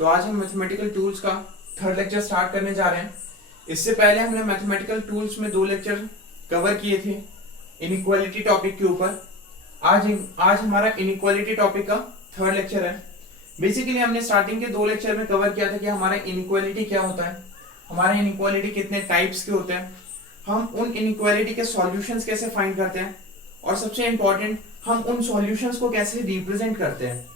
तो आज हम मैथमेटिकल टूल्स का थर्ड लेक्चर स्टार्ट करने जा रहे हैं। इससे पहले हमने मैथमेटिकल टूल्स में 2 लेक्चर कवर किए थे इनइक्वालिटी टॉपिक के ऊपर। आज हमारा इनइक्वालिटी टॉपिक का थर्ड लेक्चर है। बेसिकली हमने स्टार्टिंग के 2 लेक्चर में कवर किया था कि हमारा इनइक्वालिटी क्या होता है, हमारे इनइक्वालिटी कितने टाइप्स के होते हैं, हम उन इनइक्वालिटी के सॉल्यूशंस कैसे फाइंड करते हैं, और सबसे इंपॉर्टेंट हम उन सॉल्यूशंस को कैसे रिप्रेजेंट करते हैं।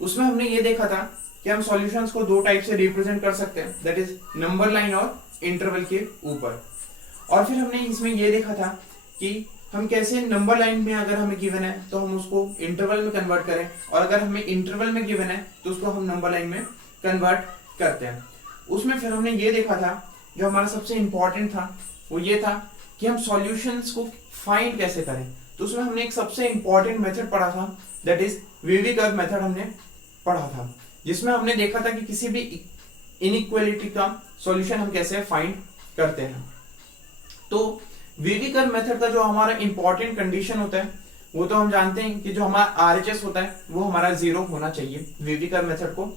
उसमें हमने ये देखा था कि हम सॉल्यूशंस को 2 टाइप से रिप्रेजेंट कर सकते हैं, दैट इज नंबर लाइन और इंटरवल के ऊपर। और फिर हमने इसमें ये देखा था कि हम कैसे नंबर लाइन में अगर हमें गिवन है तो हम उसको इंटरवल में कन्वर्ट करें, और अगर हमें इंटरवल में गिवन है तो उसको हम नंबर लाइन में कन्वर्ट करते हैं। उसमें फिर हमने ये देखा था, जो हमारा सबसे इंपॉर्टेंट था वो ये था कि हम सॉल्यूशंस को फाइंड कैसे करें। तो उसमें हमने एक सबसे इंपॉर्टेंट मेथड पढ़ा था, that is wavy curve method हमने पढ़ा था, जिसमें हमने देखा था कि किसी भी इनइक्वालिटी का सॉल्यूशन हम कैसे फाइंड करते हैं। तो वीवी कर्व मेथड का जो हमारा इंपॉर्टेंट कंडीशन होता है वो तो हम जानते हैं कि जो हमारा आरएचएस होता है वो हमारा 0 होना चाहिए। वीवी कर्व मेथड को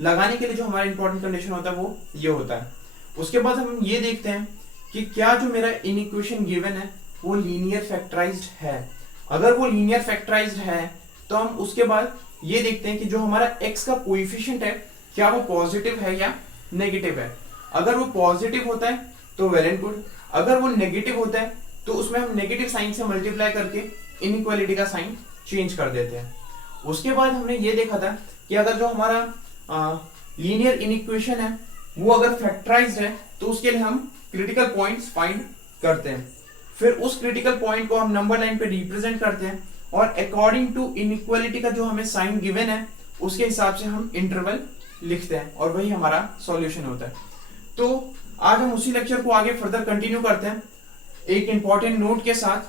लगाने के लिए जो हमारा इंपॉर्टेंट कंडीशन होता है वो ये होता है। उसके बाद हम ये देखते हैं कि क्या जो मेरा इनइक्वेशन गिवन है वो लीनियर फैक्टराइज्ड है। अगर वो लीनियर फैक्टराइज्ड है तो हम उसके बाद ये देखते हैं कि जो हमारा x का कोएफिशिएंट है क्या वो पॉजिटिव है या नेगेटिव है। अगर वो पॉजिटिव होता है तो वेल एंड गुड, अगर वो नेगेटिव होता है तो उसमें हम नेगेटिव साइन से मल्टीप्लाई करके इनइक्वालिटी का साइन चेंज कर देते हैं। उसके बाद हमने ये देखा था कि अगर जो हमारा लीनियर इनइक्वेशन है वो अगर फैक्टराइज्ड है तो उसके लिए हम क्रिटिकल पॉइंट्स फाइंड करते हैं। फिर उस क्रिटिकल पॉइंट को हम नंबर लाइन पे रिप्रेजेंट करते हैं, और अकॉर्डिंग टू इनइक्वालिटी का जो हमें साइन गिवन है उसके हिसाब से हम इंटरवल लिखते हैं, और वही हमारा सॉल्यूशन होता है। तो आज हम उसी लेक्चर को आगे फर्दर कंटिन्यू करते हैं एक इंपॉर्टेंट नोट के साथ।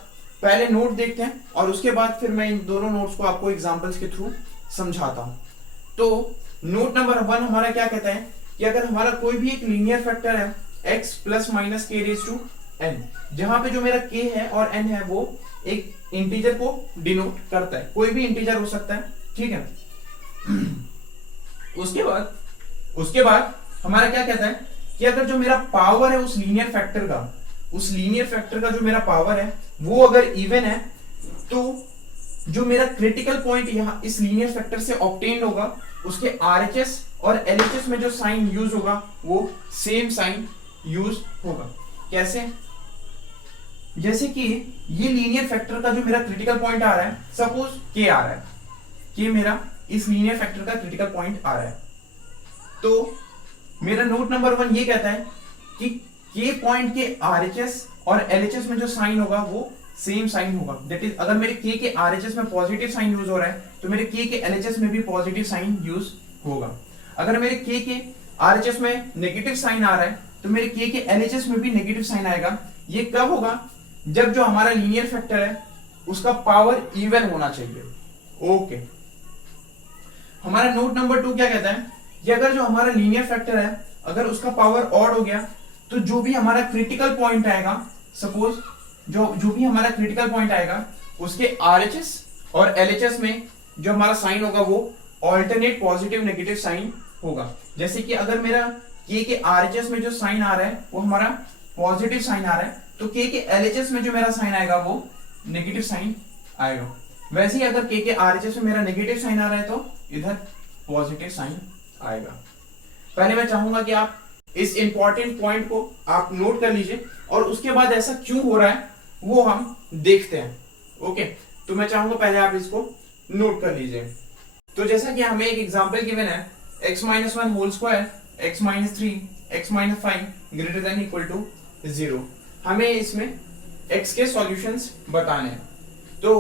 पहले नोट देखते हैं और उसके बाद फिर मैं इन दोनों नोट्स को आपको एग्जांपल्स के थ्रू समझाता हूं। तो नोट नंबर 1 हमारा क्या कहता है कि अगर हमारा कोई भी एक लीनियर फैक्टर है x plus minus k raise to n, जहां पे जो मेरा k है और n है वो एक इंटीजर को डिनोट करता है, कोई भी इंटीजर हो सकता है, ठीक है। उसके बाद हमारा क्या कहता है कि अगर जो मेरा पावर है उस लीनियर फैक्टर का जो मेरा पावर है वो अगर इवन है तो जो मेरा क्रिटिकल पॉइंट यहाँ इस लीनियर फैक्टर से ऑब्टेन होगा उसके आरएचएस और एलएचएस में जो साइन यूज होगा वो सेम साइन यूज होगा। कैसे? जैसे कि ये लीनियर फैक्टर का जो मेरा क्रिटिकल पॉइंट आ रहा है, सपोज k आ रहा है, k मेरा इस लीनियर फैक्टर का क्रिटिकल पॉइंट आ रहा है, तो मेरा नोट नंबर 1 ये कहता है कि k पॉइंट के आरएचएस और एलएचएस में जो साइन होगा वो सेम साइन होगा। दैट इज अगर मेरे k के आरएचएस में पॉजिटिव साइन यूज हो रहा है तो मेरे k के एलएचएस में भी पॉजिटिव साइन यूज होगा। अगर मेरे k के आरएचएस में नेगेटिव साइन आ रहा है तो मेरे k के एलएचएस में भी नेगेटिव साइन आएगा। ये कब होगा? जब जो हमारा लीनियर फैक्टर है उसका पावर इवन होना चाहिए। ओके, हमारा नोट नंबर 2 क्या कहता है कि अगर जो हमारा लीनियर फैक्टर है अगर उसका पावर ऑड हो गया तो जो भी हमारा क्रिटिकल पॉइंट आएगा, सपोज जो भी हमारा क्रिटिकल पॉइंट आएगा उसके आरएचएस और एलएचएस में जो हमारा साइन होगा वो ऑल्टरनेट पॉजिटिव नेगेटिव साइन होगा। जैसे कि अगर मेरा k के आरएचएस में जो साइन आ रहा है वो हमारा पॉजिटिव साइन आ रहा है तो k के एलएचएस में जो मेरा साइन आएगा वो नेगेटिव साइन आएगा। वैसे ही अगर k के आरएचएस में मेरा नेगेटिव साइन आ रहा है तो इधर पॉजिटिव साइन आएगा। पहले मैं चाहूंगा कि आप इस इंपॉर्टेंट पॉइंट को आप नोट कर लीजिए और उसके बाद ऐसा क्यों हो रहा है वो हम देखते हैं। ओके, तो मैं चाहूंगा पहले आप इसको नोट कर लीजिए। तो जैसा कि हमें एक एग्जांपल गिवन है x minus 1 whole square x minus 3 x minus 5 greater than equal to 0, हमें इसमें x के सॉल्यूशंस बताने हैं। तो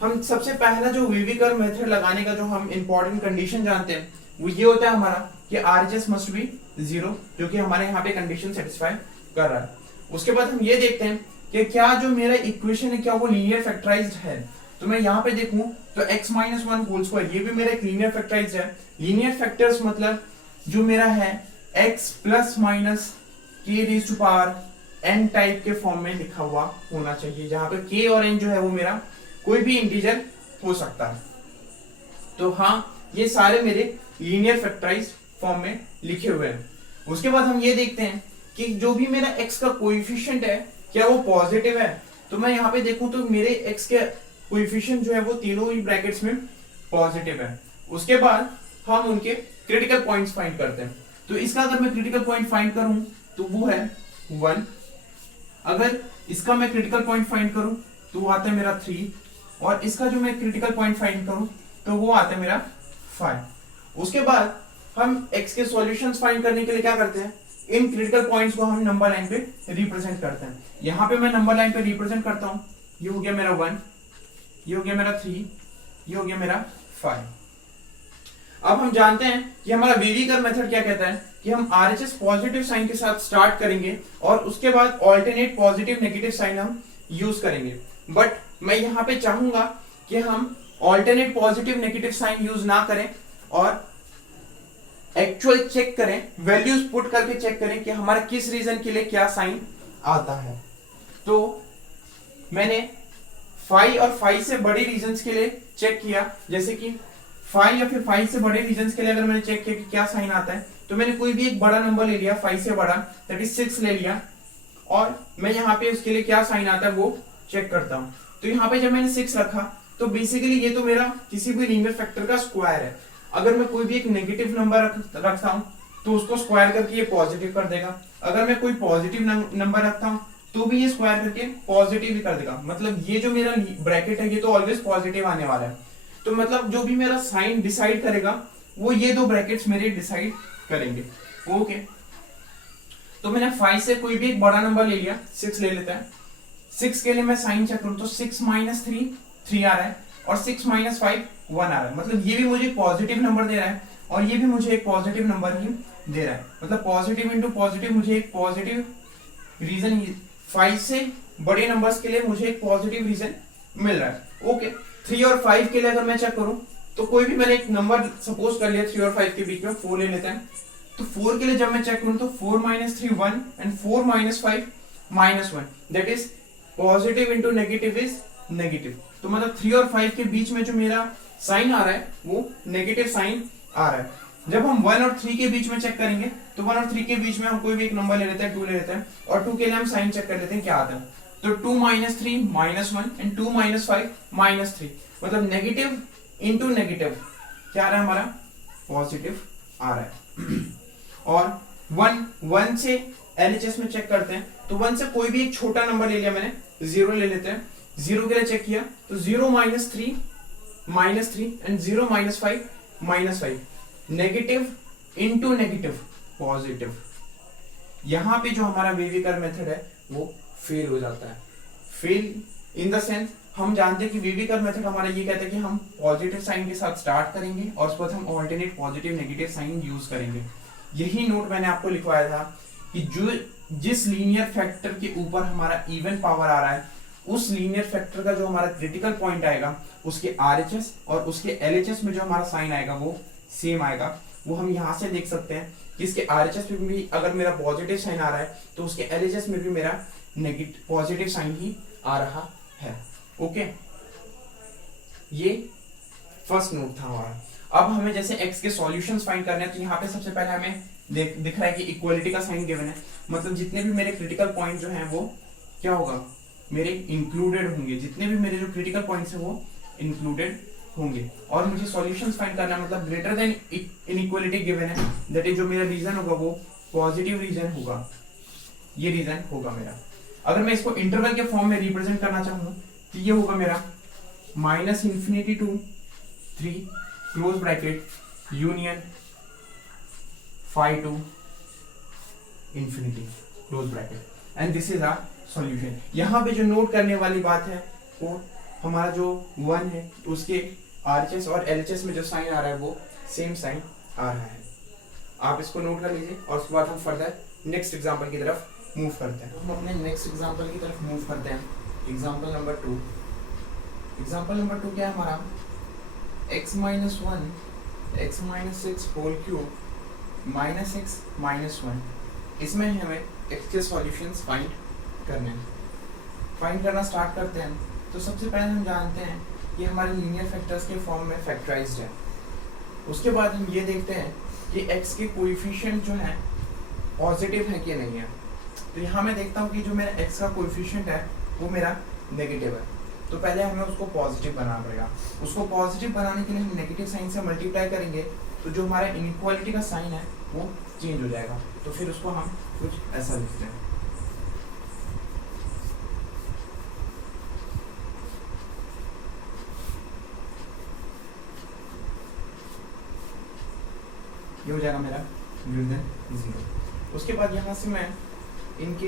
हम सबसे पहला जो वीवी कर्व मेथड लगाने का जो हम इंपॉर्टेंट कंडीशन जानते हैं वो ये होता है हमारा कि आरएचएस मस्ट बी 0, जो कि हमारे यहाँ पे कंडीशन सेटिस्फाई कर रहा है। उसके बाद हम ये देखते हैं कि क्या जो मेरा इक्वेशन है क्या वो लीनियर फैक्टराइज्ड है। तो मैं यहाँ पे देखूं तो x माइनस 1 होल स्क्वायर ये भी मेरा एक लीनियर फैक्टराइज्ड है। लीनियर फैक्टर्स मतलब जो मेरा है x plus minus k raise to power n type के फॉर्म में लिखा हुआ होना चाहिए, जहां पे k और n जो है वो मेरा कोई भी इंटीजर हो सकता है। तो हाँ, ये सारे मेरे लीनियर फैक्टराइज्ड फॉर्म में लिखे हुए हैं। उसके बाद हम ये देखते हैं कि जो भी मेरा x का कोएफिशिएंट है क्या वो पॉजिटिव है। तो मैं यहाँ पे देखूं तो मेरे x के कोएफिशिएंट जो है वो तीनों ही ब्रैकेट्स में पॉजिटिव है। उसके बाद हम उनके क्रिटिकल पॉइंट्स फाइंड करते हैं। तो इसका अगर मैं क्रिटिकल पॉइंट फाइंड करूं तो वो है 1। अगर इसका मैं क्रिटिकल पॉइंट फाइंड करूं तो वो आता है मेरा 3, और इसका जो मैं क्रिटिकल पॉइंट फाइंड करूं तो वो आता है मेरा 5। उसके बाद हम x के सॉल्यूशंस फाइंड करने के लिए क्या करते हैं, इन क्रिटिकल पॉइंट्स को हम नंबर लाइन पे रिप्रेजेंट करते हैं। यहाँ पे मैं नंबर लाइन पे रिप्रेजेंट करता हूँ, ये हो गया मेरा 1, ये हो गया मेरा 3, ये हो गया मेरा 5। अब हम जानते हैं कि हमारा वीवी कर्व मेथड क्या कहता है कि हम आरएचएस पॉजिटिव साइन के साथ स्टार्ट करेंगे और उसके बाद ऑल्टरनेट पॉजिटिव नेगेटिव साइन हम यूज करेंगे। बट मैं यहाँ पे चाहूंगा कि हम alternate positive negative sign use ना करें और एक्चुअल चेक करें, वैल्यूज पुट करके चेक करें कि हमारा किस रीजन के लिए क्या साइन आता है। तो मैंने 5 और 5 से बड़े रीजंस के लिए चेक किया, जैसे कि 5 या फिर 5 से बड़े रीजंस के लिए अगर मैंने चेक किया कि क्या साइन आता है तो मैंने कोई भी एक बड़ा नंबर ले लिया, 5 से बड़ा, दैट इज 6 ले लिया, और मैं यहाँ पे उसके लिए क्या साइन आता है वो चेक करता हूँ। तो यहाँ पे जब मैंने 6 रखा तो बेसिकली ये तो मेरा किसी भी लीनियर फैक्टर का स्क्वायर है। अगर मैं कोई भी एक नेगेटिव नंबर रखता हूँ तो उसको स्क्वायर करके ये पॉजिटिव कर देगा। अगर मैं कोई पॉजिटिव नंबर रखता हूँ तो भी ये स्क्वायर करके पॉजिटिव ही कर देगा। मतलब ये जो मेरा ब्रैकेट है ये तो ऑलवेज पॉजिटिव आने वाला है। तो मतलब जो भी मेरा साइन डिसाइड करेगा वो ये दो ब्रैकेट्स मेरे डिसाइड करेंगे। ओके, तो मैंने 5 से कोई भी एक बड़ा नंबर ले लिया, 6 ले लेते हैं। 6 के लिए मैं साइन चेक करूं तो 6 माइनस 3 आ रहा है, और 6 माइनस 5 1 आ रहा है। मतलब ये भी मुझे पॉजिटिव नंबर दे रहा है और ये भी मुझे एक पॉजिटिव नंबर ही दे रहा है। मतलब पॉजिटिव इंटू पॉजिटिव मुझे एक पॉजिटिव रीजन, 5 से बड़े नंबर्स के लिए मुझे एक पॉजिटिव रीजन मिल रहा है। ओके, 3 और 5 के लिए अगर मैं चेक करूं तो कोई भी मैंने एक नंबर सपोज कर लिया 3 और 5 के बीच में, 4 ले लेते हैं। तो 4 के लिए जब मैं चेक करूं तो 4 minus 3 1 and 4 minus 5 minus 1, that is positive into negative is negative. तो मतलब 3 और 5 के बीच में जो मेरा साइन आ रहा है वो नेगेटिव साइन आ रहा है। जब हम 1 और 3 के बीच में चेक करेंगे तो 1 और 3 के बीच में हम कोई भी एक नंबर ले लेते हैं, 2 ले लेते हैं, और 2 के लिए हम साइन चेक कर लेते हैं क्या आता है। तो 2 minus 3 minus 1 and 2 minus 5 minus 3, मतलब नेगेटिव इंटू नेगेटिव क्या आ रहा है हमारा, पॉजिटिव आ रहा है। और 1 से एलएचएस में चेक करते हैं तो 1 से कोई भी एक छोटा नंबर ले लिया मैंने, 0 ले लेते हैं। 0 के लिए चेक किया तो 0 minus 3 and 0 minus 5 minus 5, negative into negative positive. यहां पे जो हमारा वीवी कर्व मेथड है वो फेल हो जाता है। फेल इन द सेंस हम जानते हैं कि वीवी कर्व मेथड हमारा ये कहता है कि हम पॉजिटिव साइन के साथ स्टार्ट करेंगे और उसके बाद हम alternate positive negative sign use करेंगे। यही नोट मैंने आपको लिखवाया था कि जो जिस लीनियर फैक्टर के ऊपर हमारा इवन पावर आ रहा है उस लीनियर फैक्टर का जो हमारा क्रिटिकल पॉइंट आएगा उसके आरएचएस और उसके एलएचएस में जो हमारा साइन आएगा वो सेम आएगा। वो हम यहाँ से देख सकते हैं कि इसके आरएचएस में भी अगर मेरा पॉजिटिव साइन आ रहा है तो उसके एलएचएस में भी मेरा नेगेटिव पॉजिटिव साइन ही आ रहा है। ओके, ये फर्स्ट नोट था हमारा। अब हमें जैसे x के सॉल्यूशंस फाइंड करने हैं तो यहाँ पे सबसे पहले हमें दिख रहा है कि इक्वलिटी का साइन गिवन है। मतलब जितने भी मेरे क्रिटिकल पॉइंट जो हैं वो क्या होगा, मेरे इंक्लूडेड होंगे। जितने भी मेरे जो क्रिटिकल पॉइंट्स हैं वो इंक्लूडेड होंगे। और मुझे सॉल्यूशंस फाइंड करना है, मतलब ग्रेटर देन इनइक्वालिटी गिवन है, दैट इज जो मेरा रीजन होगा वो पॉजिटिव रीजन होगा। ये रीजन होगा मेरा। अगर मैं इसको इंटरवल के फॉर्म में रिप्रेजेंट करना चाहूँ तो ये होगा मेरा minus infinity to 3 close bracket union 5 to infinity close bracket, and this is our solution. यहाँ पे जो नोट करने वाली बात है वो हमारा जो 1 है उसके आरएचएस और एलएचएस में जो साइन आ रहा है वो सेम साइन आ रहा है। आप इसको नोट कर लीजिए और उसके बाद हम फर्दर नेक्स्ट एग्जांपल की तरफ मूव करते हैं। हम अपने नेक्स्ट एग्जांपल की तरफ मूव करते हैं। Example number 2। एग्जांपल नंबर 2 क्या है हमारा, x minus 1 x minus 6 whole cube minus x minus 1। इसमें हमें x के सॉल्यूशंस फाइंड करने हैं। फाइंड करना स्टार्ट करते हैं तो सबसे पहले हम जानते हैं कि हमारे लीनियर फैक्टर्स के फॉर्म में फैक्टराइज्ड है। उसके बाद हम ये देखते हैं कि x के कोएफिशिएंट जो है पॉजिटिव है कि नहीं है। तो यहाँ मैं देखता हूँ कि जो मेरा x का कोएफिशिएंट है वो मेरा नेगेटिव है, तो पहले हमें उसको पॉजिटिव बनाना पड़ेगा। उसको पॉजिटिव बनाने के लिए हम नेगेटिव साइन से मल्टीप्लाई करेंगे, तो जो हमारा इनइक्वालिटी का साइन है वो चेंज हो जाएगा। तो फिर उसको हम कुछ ऐसा लिखते हैं, ये हो जाएगा मेरा ग्रेटर देन 0। उसके बाद यहाँ से मैं इनके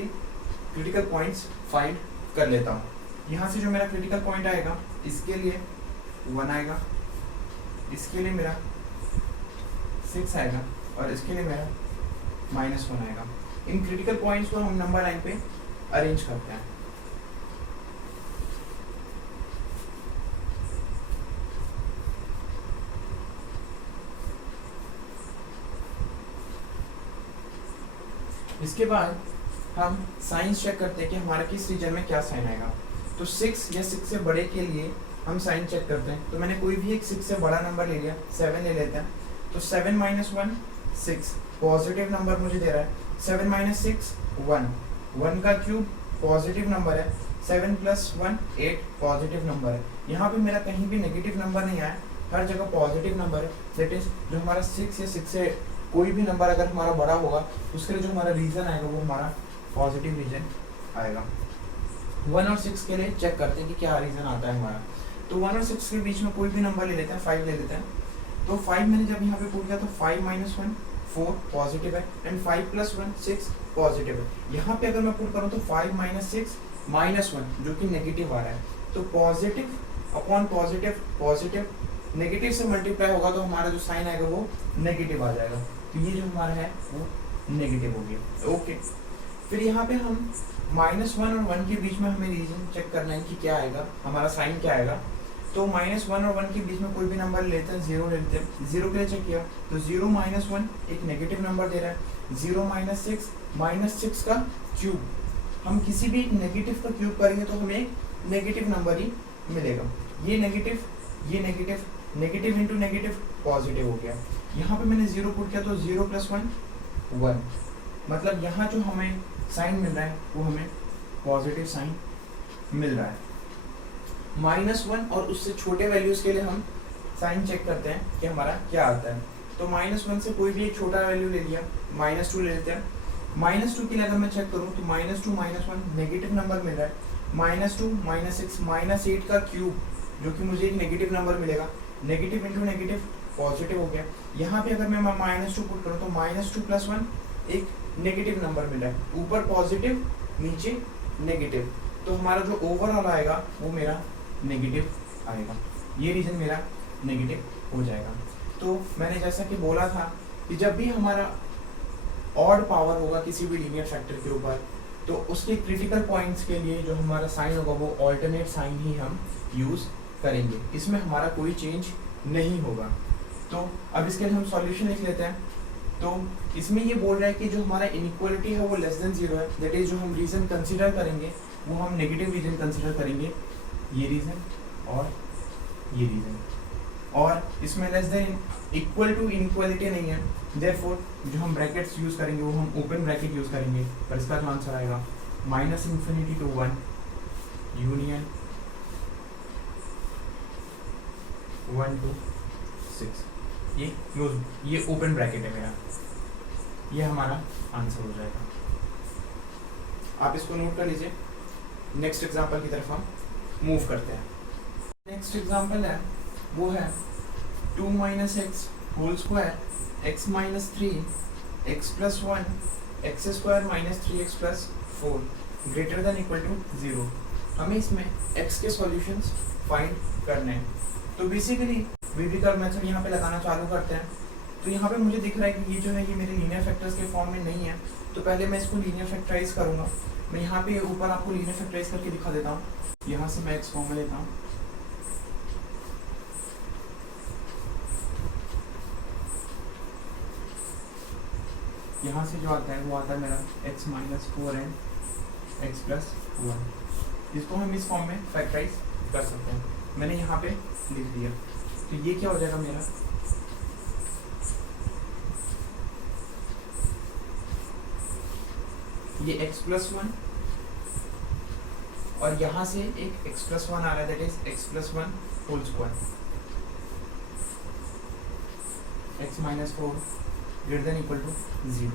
क्रिटिकल पॉइंट्स फाइंड कर लेता हूँ। यहाँ से जो मेरा क्रिटिकल पॉइंट आएगा, इसके लिए 1 आएगा, इसके लिए मेरा 6 आएगा और इसके लिए मेरा -1 आएगा। इन क्रिटिकल पॉइंट्स को हम नंबर लाइन पे अरेंज करते हैं। इसके बाद हम साइंस चेक करते हैं कि हमारा किस रीजन में क्या साइन आएगा। तो 6 या 6 से बड़े के लिए हम साइन चेक करते हैं। तो मैंने कोई भी एक 6 से बड़ा नंबर ले लिया, 7 ले लेते हैं। तो 7 - 1 6 पॉजिटिव नंबर मुझे दे रहा है। 7 - 6 1, 1 का क्यूब पॉजिटिव नंबर है। 7 + 1 8 पॉजिटिव नंबर है। यहाँ पे मेरा कहीं भी नेगेटिव नंबर नहीं आया, हर जगह पॉजिटिव नंबर है। दैट इज जो हमारा 6 या 6 से कोई भी नंबर अगर हमारा बड़ा होगा उसके लिए जो हमारा रीजन आएगा वो हमारा पॉजिटिव रीजन आएगा। 1 और 6 के लिए चेक करते हैं कि क्या रीजन आता है हमारा। तो 1 और 6 के बीच में कोई भी नंबर ले लेते हैं, 5 ले लेते हैं। तो 5 मैंने जब यहाँ पे पुट किया तो 5 - 1 4 पॉजिटिव है एंड 5 + 1 6 पॉजिटिव है। यहाँ पे अगर मैं पुट करूँ तो 5 - 6 -1 जो कि नेगेटिव आ रहा है। तो positive upon positive positive, negative से मल्टीप्लाई होगा तो हमारा जो साइन आएगा वो नेगेटिव आ जाएगा। तो ये जो हमारा है वो नेगेटिव हो गया। ओके, फिर यहाँ पे हम -1 और 1 के बीच में हमें रीजन चेक करना है कि क्या आएगा, हमारा साइन क्या आएगा। तो -1 और 1 के बीच में कोई भी नंबर लेते हैं, 0 ले लेते हैं। 0 के लिए चेक किया तो 0 - 1 एक नेगेटिव नंबर दे रहा है। 0 - 6 का क्यूब, हम किसी भी एक नेगेटिव का क्यूब करेंगे तो हमें एक नेगेटिव नंबर ही मिलेगा। ये नेगेटिव, ये negative, negative into negative positive हो गया। यहाँ पे मैंने 0 पुट किया तो 0 + 1 1, मतलब यहाँ जो हमें साइन मिल रहा है वो हमें पॉजिटिव साइन मिल रहा है। -1 और उससे छोटे वैल्यूज के लिए हम साइन चेक करते हैं कि हमारा क्या आता है। तो -1 से कोई भी एक छोटा वैल्यू ले लिया, -2 ले लेते हैं। -2 के लिए अगर मैं चेक करूँ तो -2 - 1 नेगेटिव नंबर मिल रहा है। -2 - 6 -8 का क्यूब जो कि मुझे एक नेगेटिव नंबर मिलेगा। नेगेटिव इंटू नेगेटिव पॉजिटिव हो गया। यहाँ पे अगर मैं -2 पुट करूँ तो -2 + 1 एक नेगेटिव नंबर मिल रहा है। ऊपर पॉजिटिव नीचे नेगेटिव, तो हमारा जो ओवरऑल आएगा वो मेरा नेगेटिव आएगा। ये रीजन मेरा नेगेटिव हो जाएगा। तो मैंने जैसा कि बोला था कि जब भी हमारा ऑड पावर होगा किसी भी लीनियर फैक्टर के ऊपर, तो उसके क्रिटिकल पॉइंट्स के लिए जो हमारा साइन होगा वो ऑल्टरनेट साइन ही हम यूज़ करेंगे, इसमें हमारा कोई चेंज नहीं होगा। तो अब इसके लिए हम सॉल्यूशन लिख लेते हैं। तो इसमें ये बोल रहा है कि जो हमारा इनइक्वालिटी है वो लेस देन 0 है। दैट इज जो हम रीजन कंसीडर करेंगे वो हम नेगेटिव रीजन कंसीडर करेंगे, ये रीजन और ये रीजन। और इसमें less than equal to inequality नहीं है, देयरफॉर जो हम ब्रैकेट्स यूज करेंगे वो हम ओपन ब्रैकेट यूज करेंगे। पर इसका जो आंसर आएगा -∞ to 1 यूनियन 1 to 6, ये क्लोज, ये ओपन ब्रैकेट है मेरा। ये हमारा आंसर हो जाएगा। आप इसको नोट कर लीजिए। नेक्स्ट एग्जांपल की तरफ हम मूव करते हैं। नेक्स्ट एग्जांपल है वो है 2 - x whole square x - 3 x + 1 x² - 3x + 4 greater than equal to 0। हमें इसमें x के सॉल्यूशंस फाइंड करने हैं। तो बेसिकली वीवी कर्व मेथड यहाँ पे लगाना चालू करते हैं। तो यहाँ पे मुझे दिख रहा है कि ये जो है ये मेरे लीनियर फैक्टर्स के फॉर्म में नहीं है। तो पहले मैं इसको लीनियर फैक्टराइज करूँगा। मैं यहाँ पे ऊपर आपको लीनियर फैक्टराइज करके दिखा देता हूँ। यहाँ से मैं x फॉर्म में लेता हूँ, यहाँ से जो आता है वो आता है मेरा x - 4n x + 1। इसको हम इस फॉर्म में फैक्टराइज कर सकते हैं। मैंने यहाँ पे लिख दिया। तो ये क्या हो जाएगा मेरा ये x+1 और यहाँ से एक x+1 आ रहा है, that is x+1 whole square, x - 4 greater than equal to 0।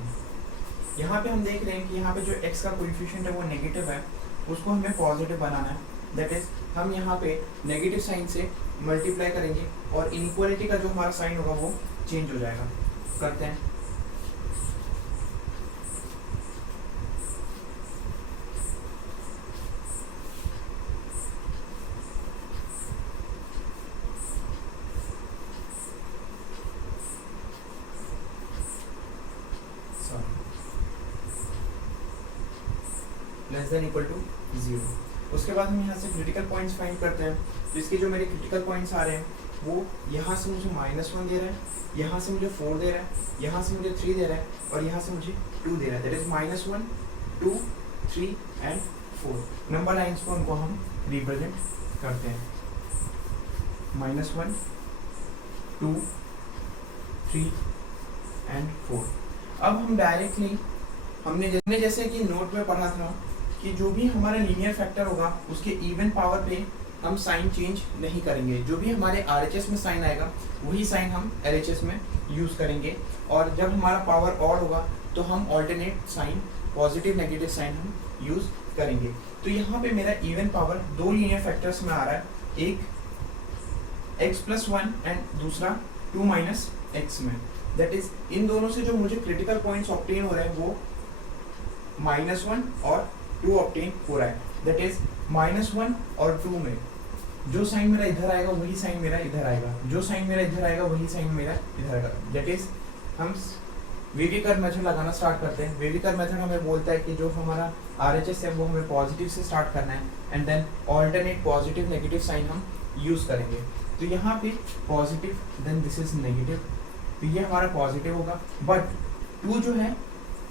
यहाँ पे हम देख रहे हैं कि यहाँ पे जो x का कोएफिशिएंट है वो नेगेटिव है, उसको हमें पॉजिटिव बनाना है, दैट इज हम यहाँ पे नेगेटिव साइन से मल्टीप्लाई करेंगे और इनइक्वालिटी का जो हमारा साइन होगा वो चेंज हो जाएगा। करते हैं, लेस देन इक्वल टू 0। उसके बाद हम यहाँ से क्रिटिकल पॉइंट्स फाइंड करते हैं। तो इसके जो मेरे क्रिटिकल पॉइंट्स आ रहे हैं वो यहाँ से मुझे -1 दे रहा है, यहाँ से मुझे 4 दे रहा है, यहाँ से मुझे 3 दे रहा है और यहाँ से मुझे 2 दे रहा है, that is -1, 2, 3 and 4। Number lines को उनको हम रिप्रेजेंट करते हैं, -1, 2, 3 एंड 4। अब हम डायरेक्टली हमने जैसे कि नोट में पढ़ा था कि जो भी हमारा लीनियर फैक्टर होगा उसके इवन पावर पे हम साइन चेंज नहीं करेंगे, जो भी हमारे RHS में साइन आएगा वही साइन हम LHS में यूज़ करेंगे, और जब हमारा पावर ऑड होगा तो हम alternate sign, positive negative sign हम यूज़ करेंगे। तो यहाँ पे मेरा इवन पावर दो लीनियर फैक्टर्स में आ रहा है, एक x+1 एंड दूसरा 2 - x में, दैट इज इन दोनों से जो मुझे क्रिटिकल पॉइंट्स ऑब्टेन हो रहे हैं वो -1 और 2 ऑब्टेन हो रहा है, दैट इज -1 और 2 में जो साइन मेरा इधर आएगा वही साइन मेरा इधर आएगा, जो साइन मेरा इधर आएगा वही साइन मेरा इधर आएगा, दैट इज हम वेवी कर्व मेथड लगाना स्टार्ट करते हैं। वेवी कर्व मेथड हमें बोलता है कि जो हमारा RHS है वो हमें पॉजिटिव से स्टार्ट करना है and then alternate positive negative sign हम यूज़ करेंगे। तो यहाँ पे positive then this is negative, तो ये हमारा पॉजिटिव होगा, बट 2 जो है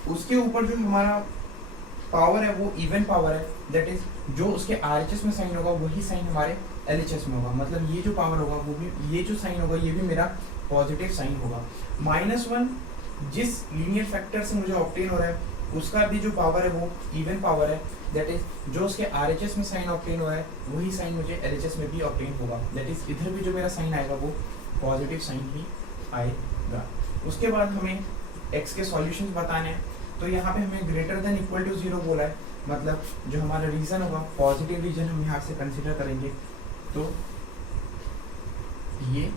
उसके ऊपर जो हमारा पावर है वो इवन पावर है, दैट इज जो उसके RHS में साइन होगा वही साइन हमारे LHS में होगा, मतलब ये जो पावर होगा वो भी, ये जो साइन होगा ये भी मेरा पॉजिटिव साइन होगा। -1 जिस लीनियर फैक्टर से मुझे ऑब्टेन हो रहा है उसका भी जो पावर है वो इवन पावर है, दैट इज जो उसके RHS में साइन ऑब्टेन हो रहा है वही साइन मुझे LHS में भी ऑब्टेन होगा, दैट इज इधर भी जो मेरा साइन आएगा वो पॉजिटिव साइन ही आएगा। उसके बाद हमें x के सॉल्यूशंस बताने हैं, तो यहाँ पे हमें ग्रेटर देन इक्वल टू 0 बोला है, मतलब जो हमारा रीजन होगा पॉजिटिव रीजन हम यहाँ से कंसीडर करेंगे। तो ये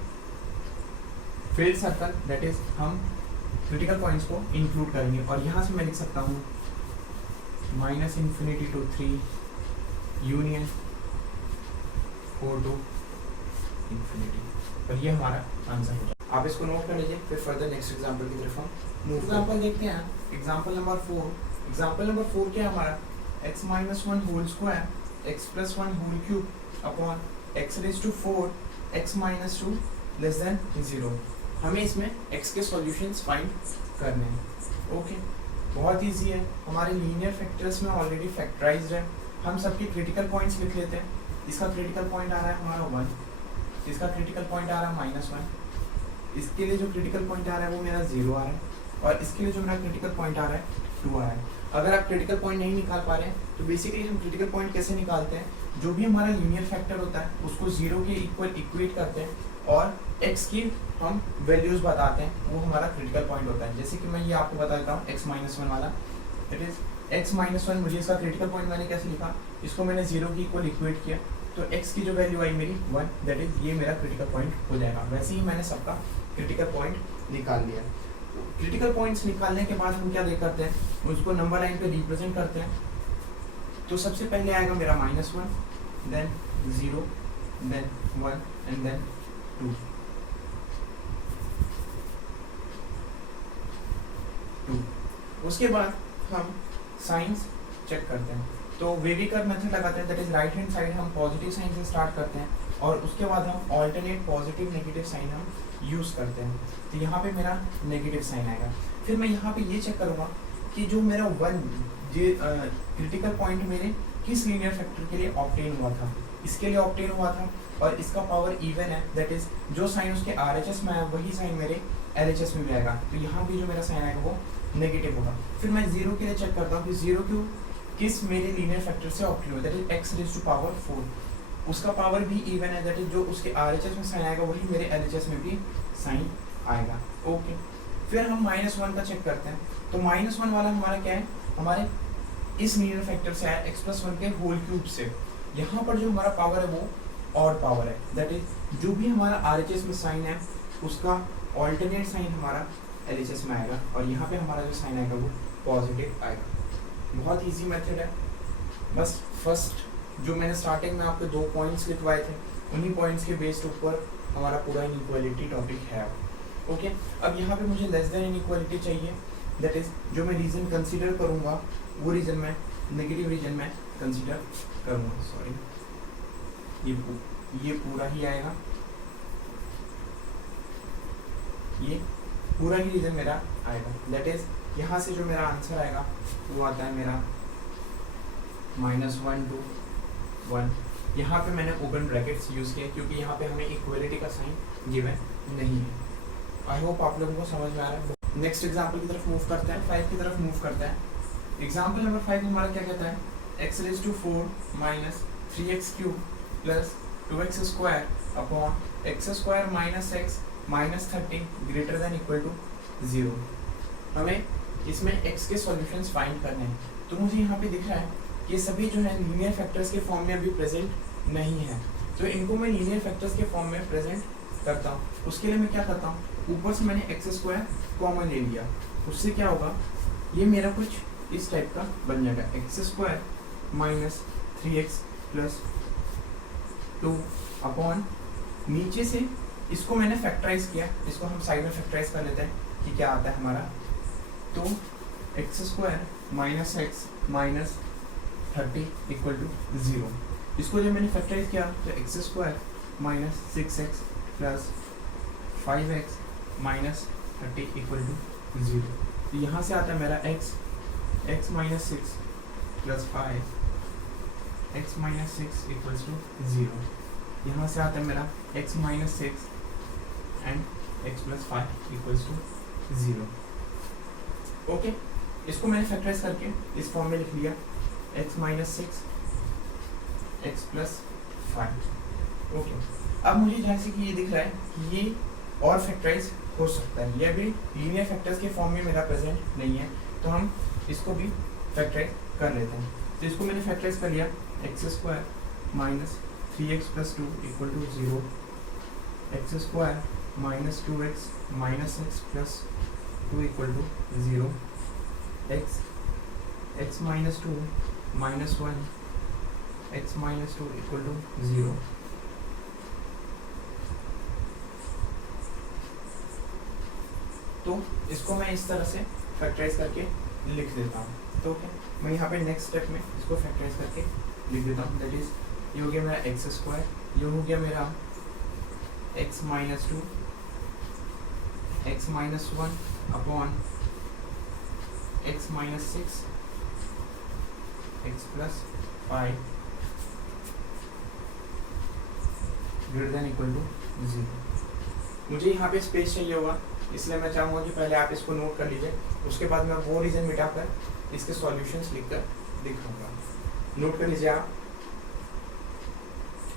फील्ड सर्कल, दैट इज हम क्रिटिकल पॉइंट्स को इंक्लूड करेंगे, और यहाँ से मैं लिख सकता हूँ -∞ to 3 यूनियन 4 to ∞, और ये हमारा आंसर हो जाए। आप इसको नोट कर लीजिए, फिर फर्दर नेक्स्ट एग्जाम्पल की तरफ हम एग्जाम्पल देखते हैं। एग्जाम्पल नंबर 4, एग्जाम्पल नंबर 4 क्या है हमारा, x - 1 whole square x+1 whole cube upon x⁴ x - 2 less than 0। हमें इसमें x के सॉल्यूशंस फाइंड करने हैं। ओके, बहुत इजी है, हमारे लीनियर फैक्टर्स में ऑलरेडी फैक्टराइज्ड है। हम सबके क्रिटिकल पॉइंट्स लिख लेते हैं। इसका क्रिटिकल पॉइंट आ रहा है हमारा 1, इसका क्रिटिकल पॉइंट आ रहा है -1, इसके लिए जो क्रिटिकल पॉइंट आ रहा है वो मेरा 0 आ रहा है, और इसके लिए जो मेरा क्रिटिकल पॉइंट आ रहा है 2 आ रहा है। अगर आप क्रिटिकल पॉइंट नहीं निकाल पा रहे हैं तो बेसिकली हम क्रिटिकल पॉइंट कैसे निकालते हैं, जो भी हमारा लीनियर फैक्टर होता है उसको 0 के इक्वल इक्वेट करते हैं और x की हम वैल्यूज बताते हैं, वो हमारा क्रिटिकल पॉइंट होता है। जैसे कि मैं ये आपको बताता हूँ x - 1 वाला, दैट इज x - 1 मुझे इसका क्रिटिकल पॉइंट मैंने कैसे लिखा, इसको मैंने 0 की इक्वल इक्वेट किया, तो x की जो वैल्यू आई मेरी 1, दैट इज ये मेरा क्रिटिकल पॉइंट हो जाएगा। वैसे ही मैंने सबका क्रिटिकल पॉइंट निकाल लिया। क्रिटिकल पॉइंट्स निकालने के बाद हम क्या करते हैं, उसको नंबर लाइन पे रिप्रेजेंट करते हैं। तो सबसे पहले आएगा मेरा -1, देन 0, देन 1 एंड देन 2। उसके बाद हम साइंस चेक करते हैं, तो वेवी कर्व मेथड लगाते हैं, that is right hand side हम पॉजिटिव साइन से स्टार्ट करते हैं और उसके बाद हम ऑल्टरनेट पॉजिटिव नेगेटिव साइन हम यूज़ करते हैं। तो यहाँ पे मेरा नेगेटिव साइन आएगा। फिर मैं यहाँ पे ये चेक करूँगा कि जो मेरा 1 क्रिटिकल पॉइंट मेरे किस लीनियर फैक्टर के लिए ऑब्टेन हुआ था, इसके लिए ऑब्टेन हुआ था और इसका पावर इवन है, दैट इज जो साइन उसके RHS में आया वही साइन मेरे LHS में भी आएगा। तो यहाँ भी जो मेरा साइन आएगा वो नेगेटिव होगा। फिर मैं 0 के लिए चेक करता हूँ कि 0 क्यों किस मेरे लीनियर फैक्टर से ऑप्टिमम है, that is x raise to power 4, उसका पावर भी इवन है, दैट इज जो उसके RHS में साइन आएगा वही मेरे LHS में भी साइन आएगा। ओके, फिर हम -1 का चेक करते हैं। तो -1 वाला हमारा क्या है, हमारे इस लीनियर फैक्टर से आया x+1 के होल क्यूब से। यहाँ पर जो हमारा पावर है वो ऑड पावर है, दैट इज जो भी हमारा RHS में साइन है उसका ऑल्टरनेट साइन हमारा LHS में आएगा, और यहाँ पे हमारा जो साइन आएगा वो पॉजिटिव आएगा। बहुत इजी मेथड है। बस फर्स्ट जो मैंने स्टार्टिंग में आपको 2 पॉइंट्स लिखवाए थे, उन्हीं पॉइंट्स के बेस्ड ऊपर हमारा पूरा इनइक्वालिटी टॉपिक है। ओके, अब यहाँ पे मुझे लेस देन इनइक्वालिटी चाहिए, दैट इज जो मैं रीजन कंसीडर करूँगा वो रीजन में नेगेटिव रीजन में कंसीडर करूँगा। सॉरी, ये पूरा ही आएगा, ये पूरा ही रीजन मेरा आएगा, दैट इज यहाँ से जो मेरा आंसर आएगा वो आता है मेरा -1 to 1। यहाँ पे मैंने ओपन ब्रैकेट्स यूज़ किया क्योंकि यहाँ पे हमें इक्वलिटी का साइन गिवन नहीं है। आई होप आप लोगों को समझ में आ रहा है। नेक्स्ट एग्जाम्पल की तरफ मूव करते हैं, 5 की तरफ मूव करते हैं। एग्जाम्पल नंबर 5 हमारा क्या कहता है, x raise to 4 minus 3x³ plus 2x² upon x² minus x minus 30 greater than equal to 0। हमें इसमें x के सॉल्यूशंस फाइंड करने हैं। तो मुझे यहाँ पे दिख रहा है कि सभी जो है लीनियर फैक्टर्स के फॉर्म में अभी प्रेजेंट नहीं है, तो इनको मैं लीनियर फैक्टर्स के फॉर्म में प्रेजेंट करता हूँ। उसके लिए मैं क्या करता हूँ, ऊपर से मैंने x² कॉमन ले लिया, उससे क्या होगा, ये मेरा कुछ इस टाइप का बन जाएगा, x² minus 3x plus 2 upon नीचे से इसको मैंने फैक्टराइज किया, इसको हम साइड में फैक्टराइज कर लेते हैं कि क्या आता है हमारा। तो x² minus x minus 30 equal to 0। इसको जब मैंने फैक्टराइज किया तो x² minus 6x plus 5x minus 30 equal to 0। तो यहाँ से आता है मेरा x minus 6 plus 5 x minus 6 equals to 0। यहाँ से आता है मेरा x minus 6 and x plus 5 equals to 0। Okay, इसको मैंने फैक्टराइज करके इस फॉर्म में लिख लिया, x minus 6 x plus 5। Okay, अब मुझे जैसे कि ये दिख रहा है कि ये और फैक्टराइज हो सकता है, ये अभी लीनियर फैक्टर्स के फॉर्म में मेरा प्रेजेंट नहीं है, तो हम इसको भी फैक्टराइज कर लेते हैं। तो इसको मैंने फैक्टराइज कर लिया, x² minus 3x plus 2 equal to 0, x² minus 2x minus x plus 2 equal to 0, x minus 2 minus 1 x minus 2 equal to 0। तो इसको मैं इस तरह से फैक्टराइज करके लिख देता हूँ। तो ओके, मैं यहाँ पे नेक्स्ट स्टेप में इसको फैक्टराइज करके लिख देता हूँ, दैट इज ये हो गया मेरा x², ये हो गया मेरा x minus 2 x minus 1 upon x minus 6 x plus 5 greater than equal to 0। मुझे यहाँ पे स्पेस चाहिए होगा, इसलिए मैं चाहूँगा कि पहले आप इसको नोट कर लीजिए, उसके बाद मैं वो रीजन मिटाकर इसके सॉल्यूशंस लिखकर दिखाऊंगा। नोट कर लीजिए, आप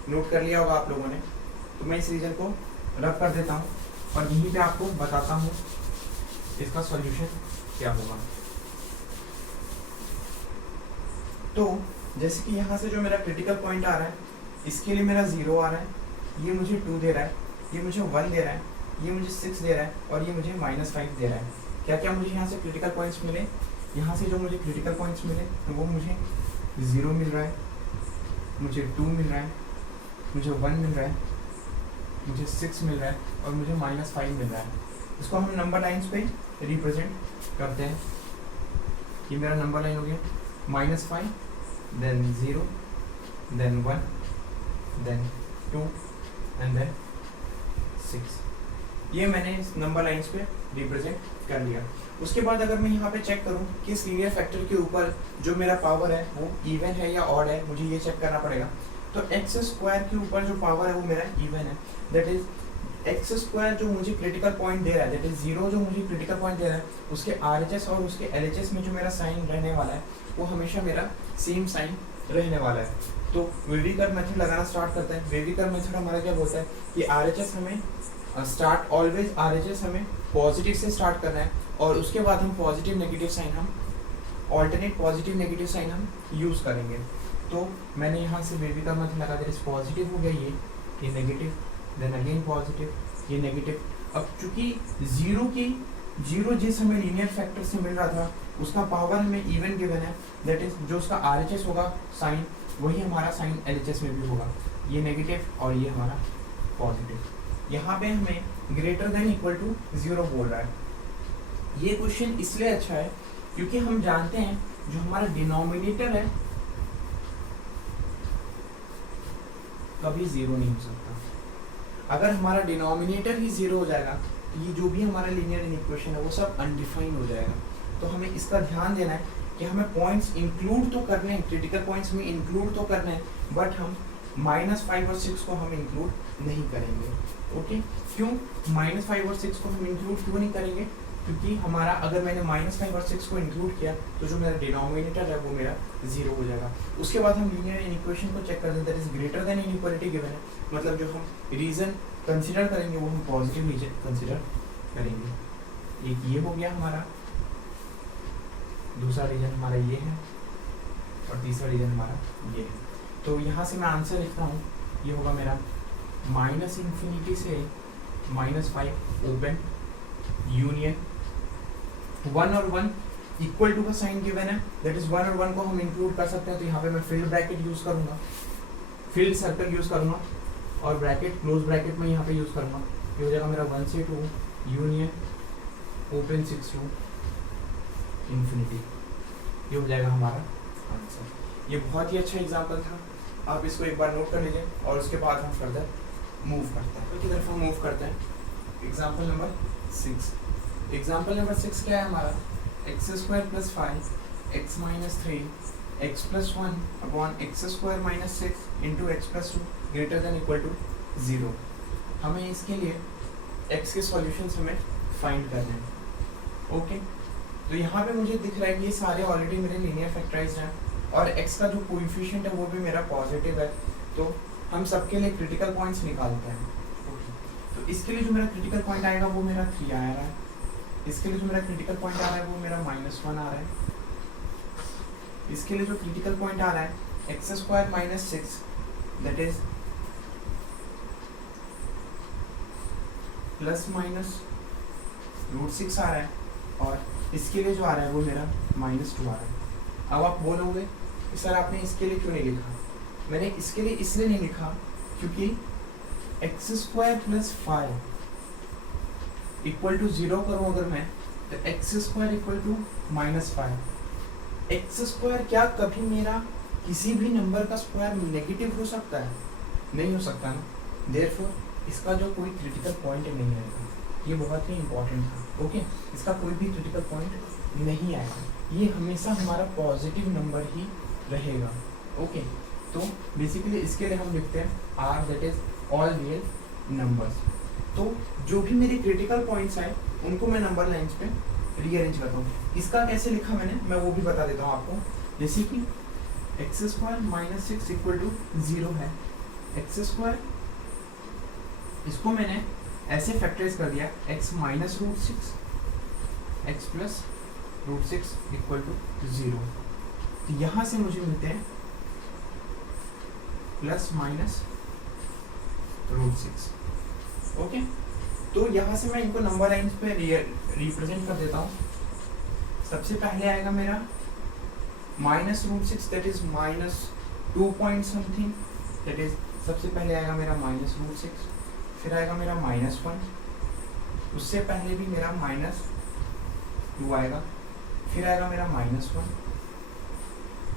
नोट कर लिया होगा आप लोगों ने। तो मैं इस रीजन को रख कर देता हूँ और यहीं पे आपको बताता हूँ इसका सॉल्यूशन क्या होगा। तो जैसे कि यहाँ से जो मेरा क्रिटिकल पॉइंट आ रहा है, इसके लिए मेरा 0 आ रहा है, ये मुझे 2 दे रहा है, ये मुझे 1 दे रहा है, ये मुझे 6 दे रहा है और ये मुझे -5 दे रहा है। क्या क्या मुझे यहाँ से क्रिटिकल पॉइंट्स मिले, यहाँ से जो मुझे क्रिटिकल पॉइंट्स मिले तो वो मुझे 0 मिल रहा है, मुझे 2 मिल रहा है, मुझे 1 मिल रहा है, मुझे 6 मिल रहा है और मुझे -5 मिल रहा है। इसको हम नंबर लाइन्स पे रिप्रेजेंट करते हैं। ये मेरा नंबर लाइन हो गया, -5 then 0 then 1 then 2 and then 6। ये मैंने इस नंबर लाइन्स पे रिप्रेजेंट कर लिया। उसके बाद अगर मैं यहाँ पे चेक करूँ कि इस लीनियर फैक्टर के ऊपर जो मेरा पावर है वो इवन है या ऑड है, मुझे ये चेक करना पड़ेगा। तो x² के ऊपर जो पावर है वो मेरा इवन है, दैट इज एक्स स्क्वायर जो मुझे क्रिटिकल पॉइंट दे रहा है, दैट इज 0 जो मुझे क्रिटिकल पॉइंट दे रहा है, उसके आरएचएस और उसके एलएचएस में जो मेरा साइन रहने वाला है वो हमेशा मेरा सेम साइन रहने वाला है। तो वेवी कर्व मेथड लगाना स्टार्ट करते हैं। वेवी कर्व मेथड हमारा क्या बोलता है कि आरएचएस हमें स्टार्ट ऑलवेज आरएचएस हमें पॉजिटिव से स्टार्ट करना है और उसके बाद हम पॉजिटिव नेगेटिव साइन हम ऑल्टरनेट पॉजिटिव नेगेटिव साइन हम यूज़ करेंगे। तो मैंने यहाँ से वेवी कर्व मेथड लगा दिया, पॉजिटिव हो गया ये नेगेटिव, देन अगेन पॉजिटिव, ये नेगेटिव। अब चूंकि जीरो जिस हमें लीनियर फैक्टर से मिल रहा था उसका पावर हमें इवन गिवन है, दैट इज जो उसका आरएचएस होगा साइन वही हमारा साइन एलएचएस में भी होगा, ये नेगेटिव और ये हमारा पॉजिटिव। यहाँ पे हमें ग्रेटर देन इक्वल टू 0 बोल रहा है। ये क्वेश्चन इसलिए अच्छा है क्योंकि हम जानते हैं जो हमारा डिनोमिनेटर है कभी 0 नहीं हो सकता। अगर हमारा डिनोमिनेटर ही 0 हो जाएगा तो ये जो भी हमारा लीनियर इक्वेशन है वो सब अनडिफाइंड हो जाएगा। तो हमें इसका ध्यान देना है कि हमें पॉइंट्स इंक्लूड तो करने हैं, क्रिटिकल पॉइंट्स हमें इंक्लूड तो करने हैं, बट हम -5 और 6 को हम इंक्लूड नहीं करेंगे। ओके, क्यों -5 और 6 को हम इंक्लूड क्यों नहीं करेंगे? क्योंकि हमारा अगर मैंने -5 और 6 को इंक्लूड किया तो जो मेरा डिनोमिनेटर है वो मेरा 0 हो जाएगा। उसके बाद हम लीनियर इक्वेशन को चेक कर दें, that is greater than inequality given है, मतलब जो हम रीजन कंसीडर करेंगे वो हम पॉजिटिव रीजन कंसीडर करेंगे। एक ये हो गया हमारा, दूसरा रीजन हमारा ये है और तीसरा रीजन हमारा ये है। तो यहाँ से मैं आंसर लिखता हूँ, ये होगा मेरा -∞ से -5 ओपन यूनियन 1 और 1 इक्वल टू का साइन गिवन है, दैट इज 1 और 1 को हम इंक्लूड कर सकते हैं। तो यहाँ पे मैं फिल्ड ब्रैकेट यूज करूंगा, फिल्ड सर्कल यूज करूंगा और ब्रैकेट क्लोज ब्रैकेट में यहाँ पे यूज करूंगा। ये हो जाएगा मेरा 1 से 2 यूनियन ओपन 6 टू इन्फिनिटी, ये हो जाएगा हमारा आंसर। ये बहुत ही अच्छा एग्जाम्पल था, आप इसको एक बार नोट कर लीजिए और उसके बाद हम फर्दर मूव करते हैं। तो की तरफ हम मूव करते हैं। Example number 6। एग्जाम्पल नंबर 6 क्या है हमारा? x² + 5 x - 3 x + 1 upon x² - 6 into x + 2 greater than equal to 0। हमें इसके लिए x के सॉल्यूशंस हमें फाइंड करने हैं। ओके, तो यहाँ पे मुझे दिख रहा है कि ये सारे ऑलरेडी मेरे लीनियर फैक्टराइज्ड हैं और x का जो कोएफिशिएंट है वो भी मेरा पॉजिटिव है। तो हम सबके लिए क्रिटिकल पॉइंट्स निकालते हैं। तो इसके लिए जो मेरा क्रिटिकल पॉइंट आएगा वो मेरा 3 आ रहा है, इसके लिए जो मेरा क्रिटिकल पॉइंट आ रहा है वो मेरा -1 आ रहा है, इसके लिए जो क्रिटिकल पॉइंट आ रहा है x² - 6 दैट इज ±√6 आ रहा है और इसके लिए जो आ रहा है वो मेरा -2 आ रहा है। अब आप बोलोगे कि सर आपने इसके लिए क्यों नहीं लिखा? मैंने इसके लिए इसलिए नहीं लिखा क्योंकि x² + 5 इक्वल टू 0 करूँ अगर मैं तो x² इक्वल टू -5। x² क्या कभी मेरा किसी भी नंबर का स्क्वायर नेगेटिव हो सकता है? नहीं हो सकता ना, देयरफॉर इसका जो कोई क्रिटिकल पॉइंट नहीं आएगा। ये बहुत ही इंपॉर्टेंट था। ओके, इसका कोई भी क्रिटिकल पॉइंट नहीं आएगा, ये हमेशा हमारा पॉजिटिव नंबर ही रहेगा। ओके, तो बेसिकली इसके लिए हम लिखते हैं R that is all real numbers. तो जो भी मेरे क्रिटिकल पॉइंट्स आए उनको मैं नंबर लाइंस पे रीअरेंज करता हूँ। इसका कैसे लिखा मैंने मैं वो भी बता देता हूँ आपको। जैसे कि x² - 6 इक्वल टू 0 है, x² इसको मैंने ऐसे फैक्टराइज कर दिया x - √6 x + √6 इक्वल टू 0। तो यहाँ से मुझे मिलते हैं ±√6। ओके, तो यहाँ से मैं इनको नंबर लाइन्स पे रिप्रेजेंट कर देता हूँ। सबसे पहले आएगा मेरा -√6 that is -2 point something, that is सबसे पहले आएगा मेरा -√6, फिर आएगा मेरा -1, उससे पहले भी मेरा -2 आएगा, फिर आएगा मेरा -1,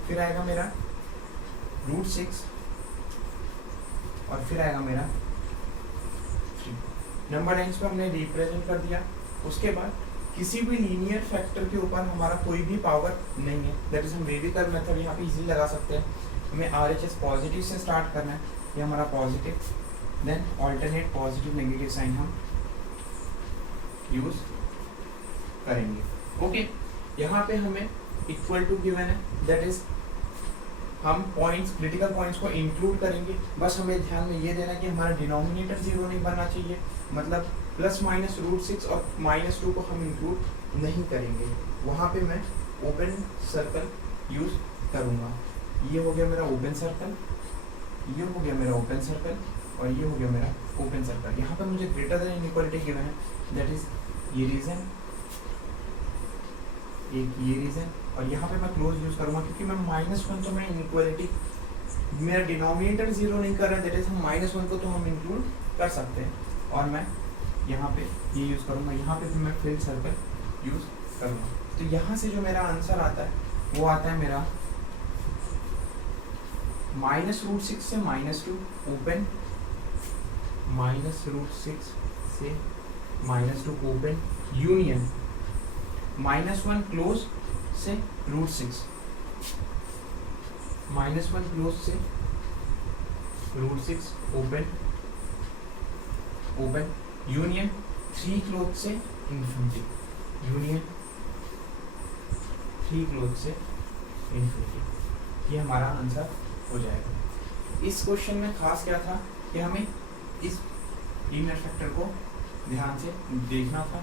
फिर आएगा मेरा √6 और फिर आएगा मेरा 3। नंबर लाइन्स पे हमने रिप्रेजेंट कर दिया। उसके बाद किसी भी लीनियर फैक्टर के ऊपर हमारा कोई भी पावर नहीं है, दैट इज हम वेवी कर्व मेथड यहाँ पे इजीली लगा सकते हैं। हमें RHS पॉजिटिव से स्टार्ट करना है, ये हमारा positive, then alternate positive negative sign हम यूज करेंगे। ओके, यहाँ पे हमें इक्वल टू गिवन है, दैट इज हम पॉइंट्स, क्रिटिकल पॉइंट्स को इंक्लूड करेंगे। बस हमें ध्यान में ये देना कि हमारा डिनोमिनेटर 0 नहीं बनना चाहिए, मतलब प्लस माइनस √6 और -2 को हम इंक्लूड नहीं करेंगे। वहाँ पे मैं ओपन सर्कल यूज करूँगा। ये हो गया मेरा ओपन सर्कल, ये हो गया मेरा ओपन सर्कल, और ये हो गया मेरा ओपन सर्कल। यहाँ पे मुझे ग्रेटर देन इनइक्वालिटी गिवन है, दैट इज ये रीजन, एक ये रीजन, और यहाँ पे मैं क्लोज यूज करूँगा क्योंकि मैं -1 तो मैं इनइक्वालिटी, मेरा डिनोमिनेटर 0 नहीं कर रहा है, दैट इज हम -1 को तो हम इंक्लूड कर सकते हैं, और मैं यहाँ पे ये यूज़ करूँगा। यहाँ पे भी मैं फिल सर्कल यूज़ करूँगा। तो यहाँ से जो मेरा आंसर आता है वो आता है मेरा -√6 से -2 ओपन, -√6 से -2 ओपन, यूनियन -1 क्लोज से √6, -1 क्लोज से √6 ओपन, ओपन, यूनियन 3 क्लोज से इन्फिनिटी, यूनियन 3 क्लोज से इन्फिनिटी। ये हमारा आंसर हो जाएगा। इस क्वेश्चन में खास क्या था कि हमें इस लीनियर फैक्टर को ध्यान से देखना था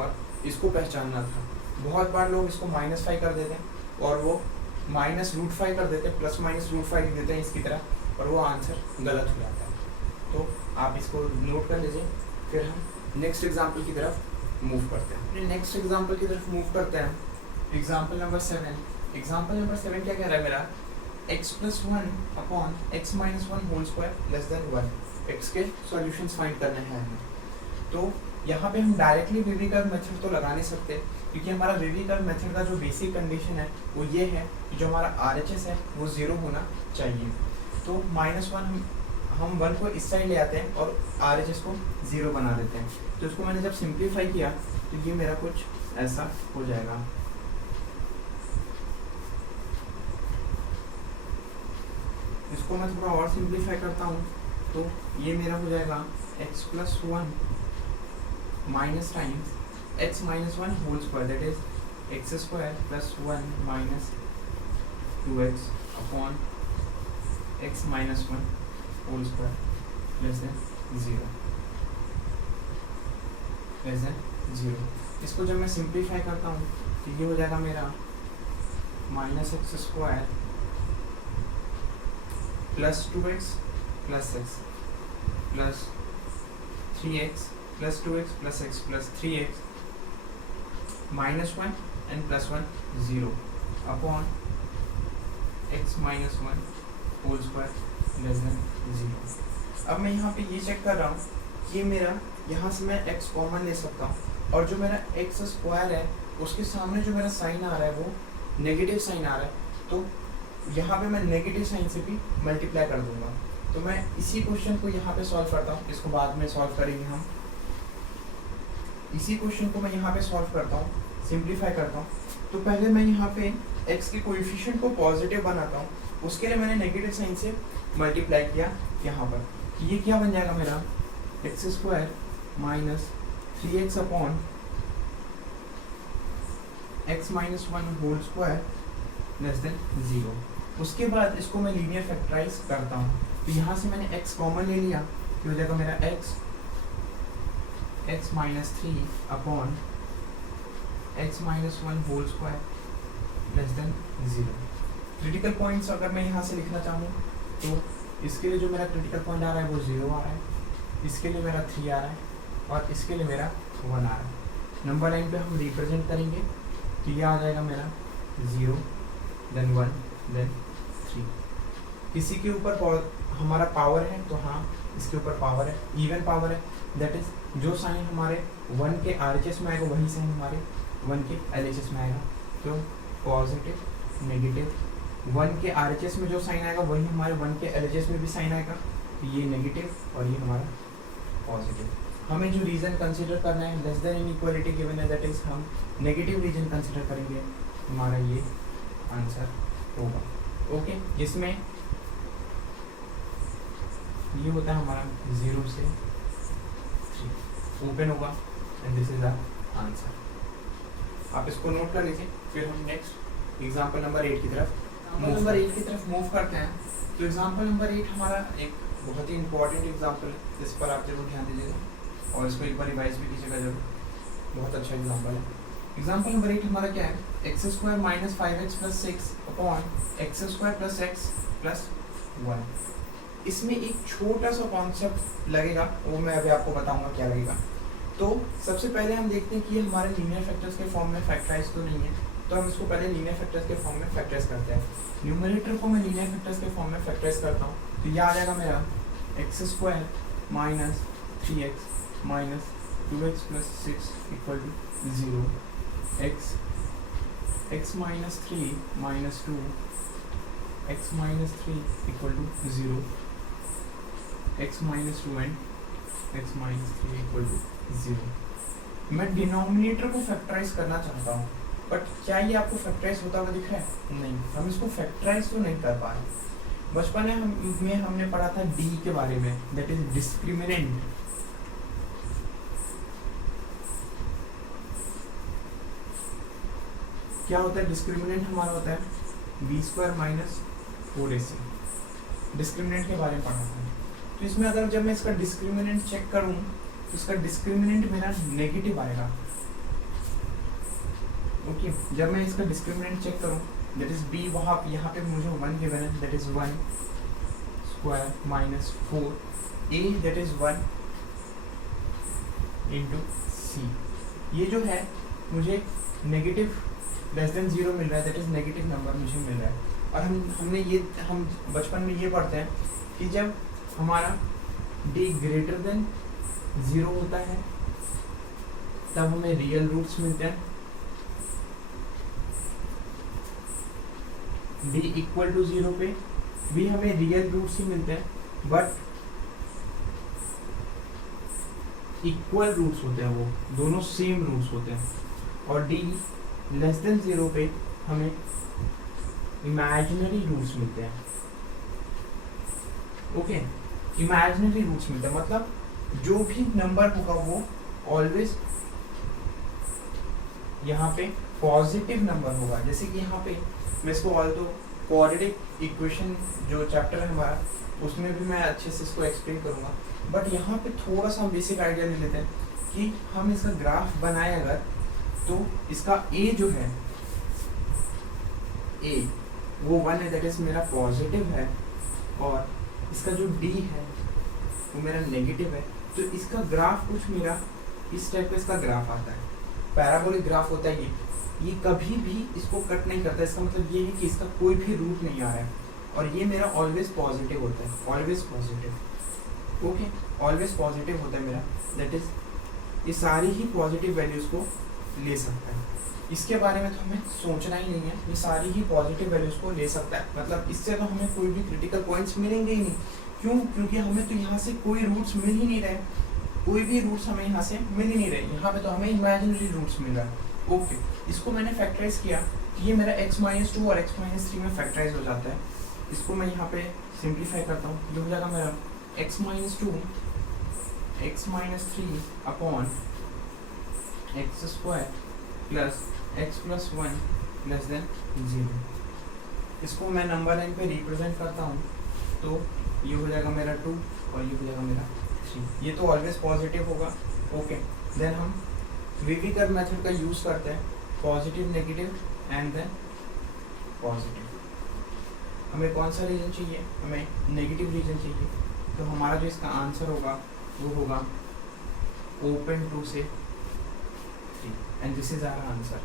और इसको पहचानना था। बहुत बार लोग इसको -5 कर देते हैं और वो -√5 कर देते हैं, ±√5 लिख देते हैं इसकी तरह, और वो आंसर गलत हो जाता है। तो आप इसको नोट कर लीजिए। फिर हम नेक्स्ट एग्जाम्पल की तरफ मूव करते हैं। नेक्स्ट एग्जाम्पल की तरफ मूव करते हैं। Example number 7। एग्जाम्पल नंबर 7 क्या कह रहा है मेरा, x + 1 upon x - 1 whole square less than 1। x के सॉल्यूशंस फाइंड करने हैं हमें। तो यहाँ पे हम डायरेक्टली वेवी कर्व मेथड तो लगा नहीं सकते, क्योंकि हमारा वेवी कर्व मेथड का जो बेसिक कंडीशन है वो ये है कि जो हमारा RHS है वो 0 होना चाहिए। तो -1 हम 1 को इस साइड ले आते हैं और RHS को 0 बना देते हैं। तो इसको मैंने जब सिंप्लीफाई किया तो ये मेरा कुछ ऐसा हो जाएगा। इसको मैं थोड़ा और सिंप्लीफाई करता हूँ तो ये मेरा हो जाएगा x + 1 minus times x - 1 whole square, that is x² + 1 minus 2x upon x - 1 whole square less than 0। इसको जब मैं सिंप्लीफाई करता हूँ तो ये हो जाएगा मेरा -x² + 2x + x plus 3x + 2x + x + 3x -1 and +1 0 upon x - 1 whole square less than 0। अब मैं यहाँ पे ये चेक कर रहा हूँ कि मेरा यहाँ से मैं x कॉमन ले सकता हूँ, और जो मेरा x² है उसके सामने जो मेरा साइन आ रहा है वो नेगेटिव साइन आ रहा है, तो यहाँ पे मैं नेगेटिव साइन से भी मल्टीप्लाई कर दूंगा। तो मैं इसी क्वेश्चन को यहाँ पे सॉल्व करता हूँ, इसको बाद में सॉल्व करेंगे हम। इसी क्वेश्चन को मैं यहाँ पे सॉल्व करता हूँ, सिंप्लीफाई करता हूँ। तो पहले मैं यहाँ पे x के कोएफिशिएंट को पॉजिटिव बनाता हूँ, उसके लिए मैंने नेगेटिव साइन से मल्टीप्लाई किया यहाँ पर। ये क्या बन जाएगा मेरा x² - 3x upon x - 1 whole square less than 0। उसके बाद इसको मैं लीनियर फैक्टराइज करता हूँ। तो यहाँ से मैंने x कॉमन ले लिया, तो हो जाएगा मेरा x - 3 upon x - 1 whole square less than 0। Critical points अगर मैं यहाँ से लिखना चाहूँ तो इसके लिए जो मेरा क्रिटिकल पॉइंट आ रहा है वो 0 आ रहा है, इसके लिए मेरा 3 आ रहा है, और इसके लिए मेरा 1 आ रहा है। नंबर लाइन पे हम रिप्रेजेंट करेंगे तो ये आ जाएगा मेरा 0 देन 1 देन 3। किसी के ऊपर हमारा पावर है तो हाँ इसके ऊपर पावर है, इवन पावर है, दैट इज जो साइन हमारे 1 के RHS में आएगा वही साइन हमारे 1 के LHS में आएगा। तो पॉजिटिव नेगेटिव 1 के RHS में जो साइन आएगा वही हमारे 1 के LHS में भी साइन आएगा। तो ये नेगेटिव और ये हमारा पॉजिटिव। हमें जो रीजन कंसीडर करना है लेस देन इनइक्वालिटी गिवन है, दैट इज हम नेगेटिव रीजन कंसीडर करेंगे, हमारा ये आंसर होगा। ओके, जिसमें ये होता है हमारा 0 से 3, ओपन होगा and this is the answer. आप इसको नोट कर लीजिए। फिर हम नेक्स्ट एग्जाम्पल नंबर 8 की तरफ मूव करते हैं। तो एग्जाम्पल नंबर 8 हमारा एक बहुत ही इंपॉर्टेंट एग्जाम्पल है, जिस पर आप जरूर ध्यान दीजिएगा और इसको एक बार रिवाइज भी कीजिएगा जरूर। बहुत अच्छा एग्जाम्पल है। एग्जाम्पल नंबर 8 हमारा क्या है, x² minus 5x plus 6 upon x² plus x plus 1। इसमें एक छोटा सा कॉन्सेप्ट लगेगा, वो मैं अभी आपको बताऊंगा क्या लगेगा। तो सबसे पहले हम देखते हैं कि ये हमारे लीनियर फैक्टर्स के फॉर्म में फैक्टराइज तो नहीं है, तो हम इसको पहले लीनियर फैक्टर्स के फॉर्म में फैक्टराइज करते हैं। न्यूमरेटर को मैं लीनियर फैक्टर्स के फॉर्म में फैक्टराइज करता हूँ, तो ये आ जाएगा मेरा x² minus 3x minus 2x plus 6 equal to 0, x minus 3 minus 2 x minus 3 equal to 0, x minus 2 and x minus 3 equal to 0। मैं डिनोमिनेटर को फैक्टराइज करना चाहता हूँ, बट क्या ये आपको फैक्टराइज होता हुआ दिख रहा है? नहीं, हम इसको फैक्टराइज तो नहीं कर पा रहे। बचपन में हमने पढ़ा था डी के बारे में, दैट इज डिस्क्रिमिनेंट। क्या होता है डिस्क्रिमिनेंट? हमारा होता है b² माइनस 4ac। डिस्क्रिमिनेंट के बारे में पढ़ा था। तो इसमें अगर जब मैं इसका डिस्क्रिमिनेंट चेक करूं तो इसका डिस्क्रिमिनेंट मेरा नेगेटिव आएगा। ओके, जब मैं इसका डिस्क्रिमिनेंट चेक करूं दैट इज b, वहाँ यहाँ पे मुझे 1 गिवन है, that is 1² minus 4a, that is 1 into c। ये जो है मुझे नेगेटिव लेस देन 0 मिल रहा है, दैट इज नेगेटिव नंबर मुझे मिल रहा है। और हम बचपन में ये पढ़ते हैं कि जब हमारा d ग्रेटर देन 0 होता है तब हमें रियल रूट्स मिलते हैं, d इक्वल टू 0 पे भी हमें रियल रूट्स ही मिलते हैं, बट इक्वल रूट्स होते हैं, वो दोनों सेम रूट्स होते हैं। और d लेस देन 0 पे हमें इमेजिनरी रूट्स मिलते हैं। ओके, इमेजिनरी रूट्स मिलते हैं मतलब जो भी नंबर होगा वो ऑलवेज यहाँ पे पॉजिटिव नंबर होगा। जैसे कि यहाँ पे मैं इसको ऑल्दो क्वाड्रेटिक इक्वेशन जो चैप्टर है हमारा, उसमें भी मैं अच्छे से इसको एक्सप्लेन करूँगा, बट यहाँ पे थोड़ा सा हम बेसिक आइडिया ले लेते हैं कि हम इसका ग्राफ बनाए अगर, तो इसका a जो है a वो 1 है, दैट इज मेरा पॉजिटिव है, और इसका जो d है वो मेरा नेगेटिव है। तो इसका ग्राफ कुछ मेरा इस टाइप का इसका ग्राफ आता है, पैराबोलिक ग्राफ होता है ये कभी भी इसको कट नहीं करता। इसका मतलब ये है कि इसका कोई भी रूट नहीं आ रहा है, और ये मेरा ऑलवेज पॉजिटिव होता है, always positive. Okay, always positive होता है मेरा, दैट इज ये सारी ही पॉजिटिव वैल्यूज को ले सकता है। इसके बारे में तो हमें सोचना ही नहीं है, ये सारी ही पॉजिटिव वैल्यूज को ले सकता है। मतलब इससे तो हमें कोई भी क्रिटिकल पॉइंट्स मिलेंगे ही नहीं। क्यों? क्योंकि हमें तो यहाँ से कोई रूट्स मिल ही नहीं रहे, कोई भी रूट्स हमें यहाँ से मिल ही नहीं रहे। यहाँ पे तो हमें इमेजिनरी रूट्स मिल रहा है। ओके, इसको मैंने फैक्टराइज किया कि ये मेरा x-2 और x-3 में फैक्टराइज हो जाता है। इसको मैं यहाँ पे सिंप्लीफाई करता हूँ, ये हो जाएगा मेरा x-2 x-3 upon x² plus x plus 1 less than 0। इसको मैं नंबर लाइन पे रिप्रेजेंट करता हूँ, तो ये हो जाएगा मेरा 2 और ये हो जाएगा मेरा 3। ये तो ऑलवेज पॉजिटिव होगा। ओके, देन हम वीवी कर्व मेथड का यूज़ करते हैं, positive negative and then positive. हमें कौन सा रीजन चाहिए? हमें नेगेटिव रीजन चाहिए। तो हमारा जो इसका आंसर होगा वो होगा ओपन 2 से 3 and this is our answer.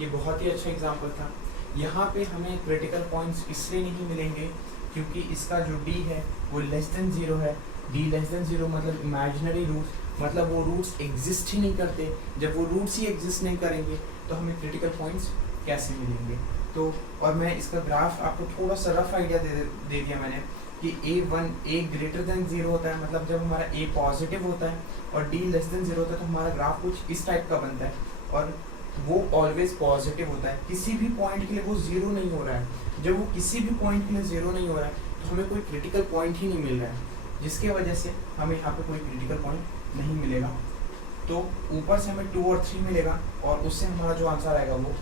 ये बहुत ही अच्छा एग्जाम्पल था। यहाँ पे हमें क्रिटिकल पॉइंट्स इसलिए नहीं मिलेंगे क्योंकि इसका जो d है वो लेस देन 0 है। d लेस देन 0 मतलब इमेजिनरी रूट्स, मतलब वो रूट्स एग्जिस्ट ही नहीं करते। जब वो रूट्स ही एग्जिस्ट नहीं करेंगे तो हमें क्रिटिकल पॉइंट्स कैसे मिलेंगे? तो और मैं इसका ग्राफ आपको थोड़ा सा रफ आइडिया दे दिया मैंने कि a ग्रेटर देन 0 होता है, मतलब जब हमारा a पॉजिटिव होता है और d लेस देन 0 होता है तो हमारा ग्राफ कुछ इस टाइप का बनता है, और वो ऑलवेज पॉजिटिव होता है। किसी भी पॉइंट के लिए वो 0 नहीं हो रहा है। जब वो किसी भी पॉइंट के लिए 0 नहीं हो रहा है तो हमें कोई क्रिटिकल पॉइंट ही नहीं मिल रहा है, जिसके वजह से हमें यहाँ पे कोई क्रिटिकल पॉइंट नहीं मिलेगा। तो ऊपर से हमें 2 और 3 मिलेगा और उससे हमारा जो आंसर आएगा वो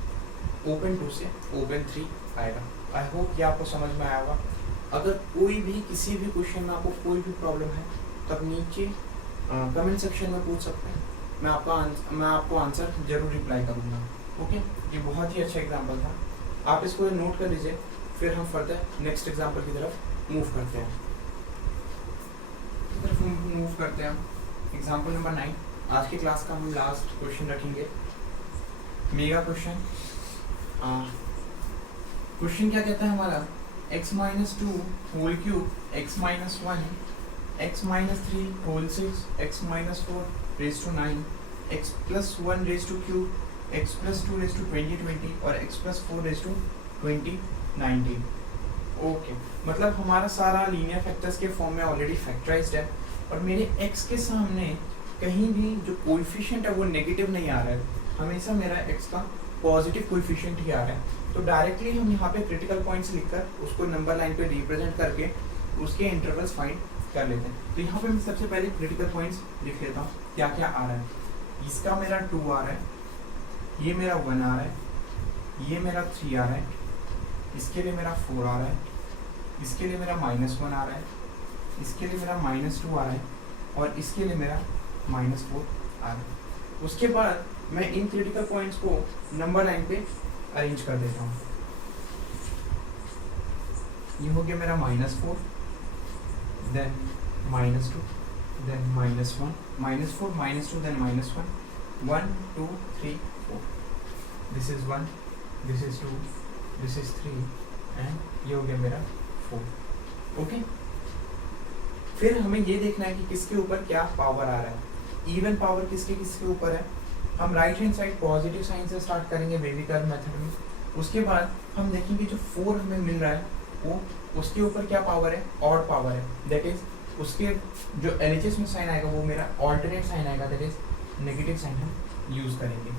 ओपन 2 से ओपन 3 आएगा। आई होप ये आपको समझ में आया होगा। अगर कोई भी किसी भी क्वेश्चन में आपको कोई भी प्रॉब्लम है तो आप नीचे कमेंट सेक्शन में पूछ सकते हैं, मैं आपको आंसर जरूर रिप्लाई करूँगा। ओके, ये बहुत ही अच्छा एग्जाम्पल था, आप इसको नोट कर लीजिए। फिर हम फर्दर नेक्स्ट एग्जाम्पल की तरफ मूव करते हैं। एग्जाम्पल नंबर 9, आज की क्लास का हम लास्ट क्वेश्चन रखेंगे, मेगा क्वेश्चन। क्वेश्चन क्या कहता है हमारा, x-2 whole cube x-1 x-3 whole 6 x-4 raise to 9 x+1 raise to cube x+2 raise to 20 और x+4 रेज़ टू 20 ओके, मतलब हमारा सारा लीनियर फैक्टर्स के फॉर्म में ऑलरेडी फैक्टराइज्ड है और मेरे x के सामने कहीं भी जो कोएफिशिएंट है वो नेगेटिव नहीं आ रहा है, हमेशा मेरा x का पॉजिटिव कोएफिशिएंट ही आ रहा है। तो डायरेक्टली हम यहाँ पे क्रिटिकल पॉइंट्स लिखकर उसको नंबर लाइन पे रिप्रेजेंट करके उसके इंटरवल्स फाइंड कर लेते हैं। तो यहाँ पे मैं सबसे पहले क्रिटिकल पॉइंट्स लिख लेता हूँ, क्या क्या आ रहा है। इसका मेरा 2 आ रहा है, ये मेरा 1 आ रहा है, ये मेरा 3 आ रहा है, इसके लिए मेरा 4 आ रहा है, इसके लिए मेरा -1 आ रहा है, इसके लिए मेरा -2 आ रहा है और इसके लिए मेरा -4 आ रहा है। उसके बाद मैं इन क्रिटिकल पॉइंट्स को नंबर लाइन पे अरेंज कर देता हूँ। ये हो गया मेरा -4, then -2, then -1, -4, -2, then -1, 1 2 3 4, this is 1, this is 2, this is 3 and ये हो गया मेरा 4। ओके, फिर हमें ये देखना है कि किसके ऊपर क्या पावर आ रहा है, इवन पावर किसके किसके ऊपर है। हम right hand side positive sign से स्टार्ट करेंगे बेबी कर्व मेथड में। उसके बाद हम देखेंगे जो 4 हमें मिल रहा है वो उसके ऊपर क्या पावर है, ऑड पावर है, दैट इज उसके जो एलएचएस में साइन आएगा वो मेरा ऑल्टरनेट साइन आएगा, दैट इज नेगेटिव साइन हम यूज करेंगे।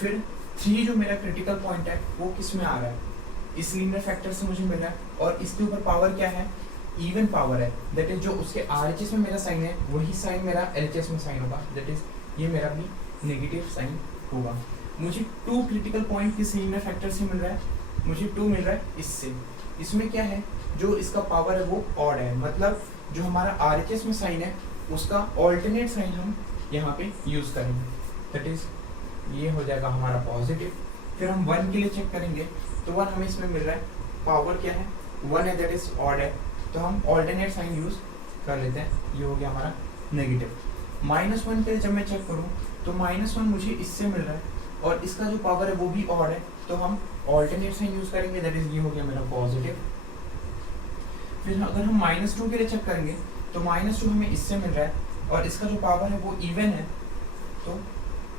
फिर 3 जो मेरा क्रिटिकल पॉइंट है वो किस में आ रहा है, इस लीनियर फैक्टर से मुझे मिल रहा है और इसके ऊपर पावर क्या है, इवन पावर है, दैट इज जो उसके आरएचएस में मेरा साइन है वही साइन मेरा एलएचएस में साइन होगा, दैट इज ये मेरा भी नेगेटिव साइन होगा। मुझे 2 क्रिटिकल पॉइंट किस लीनियर फैक्टर से मिल रहा है, मुझे 2 मिल रहा है इससे। इसमें क्या है, जो इसका पावर है वो ऑड है, मतलब जो हमारा आरएचएस में साइन है उसका ऑल्टरनेट साइन हम यहाँ पे यूज करेंगे, दैट इज ये हो जाएगा हमारा पॉजिटिव। फिर हम 1 के लिए चेक करेंगे तो 1 हमें इसमें मिल रहा है, पावर क्या है 1 है, दैट इज ऑड है, तो हम ऑल्टरनेट साइन यूज कर लेते हैं, ये हो गया हमारा नेगेटिव। -1 पे जब मैं चेक करूँ तो -1 मुझे इससे मिल रहा है और इसका जो पावर है वो भी ऑड है, तो हम ऑल्टरनेट साइन यूज करेंगे, दैट इज ये हो गया मेरा पॉजिटिव। फिर अगर हम -2 के लिए चेक करेंगे तो -2 हमें इससे मिल रहा है और इसका जो पावर है वो इवन है, तो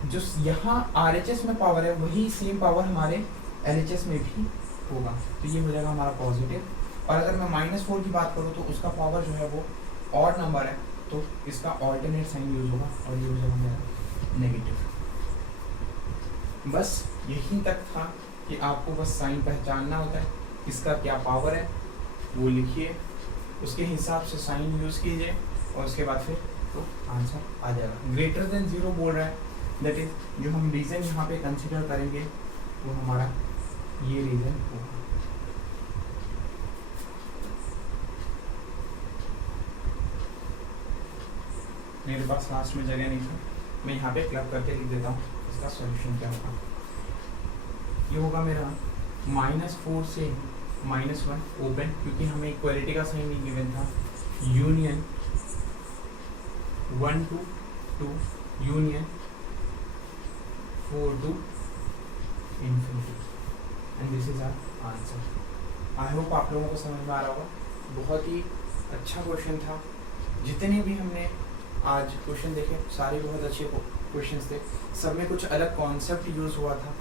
जो यहाँ RHS में पावर है वही सेम पावर हमारे LHS में भी होगा, तो ये हो जाएगा हमारा पॉजिटिव। और अगर मैं -4 की बात करूँ तो उसका पावर जो है वो ऑड नंबर है, तो इसका ऑल्टरनेट साइन यूज होगा और ये हो जाएगा मेरा नेगेटिव। बस यही तक था कि आपको बस साइन पहचानना होता है, इसका क्या पावर है वो लिखिए, उसके हिसाब से साइन यूज़ कीजिए और उसके बाद फिर तो आंसर आ जाएगा। ग्रेटर देन 0 बोल रहा है, दैट इज जो हम रीज़न यहाँ पे कंसिडर करेंगे वो हमारा ये रीज़न होगा। मेरे पास लास्ट में जगह नहीं था, मैं यहाँ पे क्लब करके लिख देता हूँ इसका सॉल्यूशन क्या होगा। ये होगा मेरा -4 से -1 ओपन, क्योंकि हमें इक्वालिटी का साइन नहीं गिवन था, union 1 to 2 union 4 to infinity and this is our answer. I hope आप लोगों को समझ में आ रहा होगा, बहुत ही अच्छा क्वेश्चन था। जितने भी हमने आज क्वेश्चन देखे सारे बहुत अच्छे क्वेश्चंस थे, सब में कुछ अलग कॉन्सेप्ट यूज़ हुआ था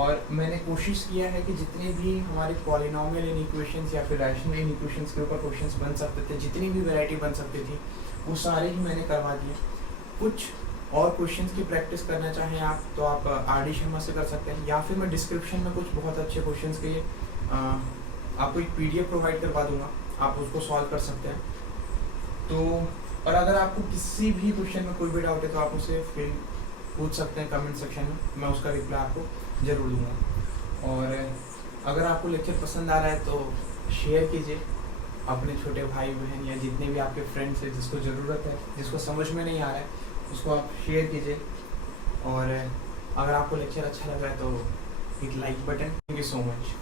और मैंने कोशिश किया है कि जितने भी हमारे पॉलिनोमियल इनइक्वेशंस या फिर रैशनल इनइक्वेशंस के ऊपर क्वेश्चंस बन सकते थे, जितनी भी वैरायटी बन सकती थी वो सारे ही मैंने करवा दिए। कुछ और क्वेश्चंस की प्रैक्टिस करना चाहें आप तो आप RD शर्मा से कर सकते हैं, या फिर मैं डिस्क्रिप्शन में कुछ बहुत अच्छे क्वेश्चंस के आपको एक PDF प्रोवाइड करवा दूंगा, आप उसको सॉल्व कर सकते हैं। तो और अगर आपको किसी भी क्वेश्चन में कोई भी डाउट है तो आप उसे फिर पूछ सकते हैं कमेंट सेक्शन में, मैं उसका रिप्लाई आपको ज़रूर दूंगा। और अगर आपको लेक्चर पसंद आ रहा है तो शेयर कीजिए अपने छोटे भाई बहन या जितने भी आपके फ्रेंड्स हैं जिसको ज़रूरत है, जिसको समझ में नहीं आ रहा है उसको आप शेयर कीजिए। और अगर आपको लेक्चर अच्छा लगा है तो hit like button. Thank you so much.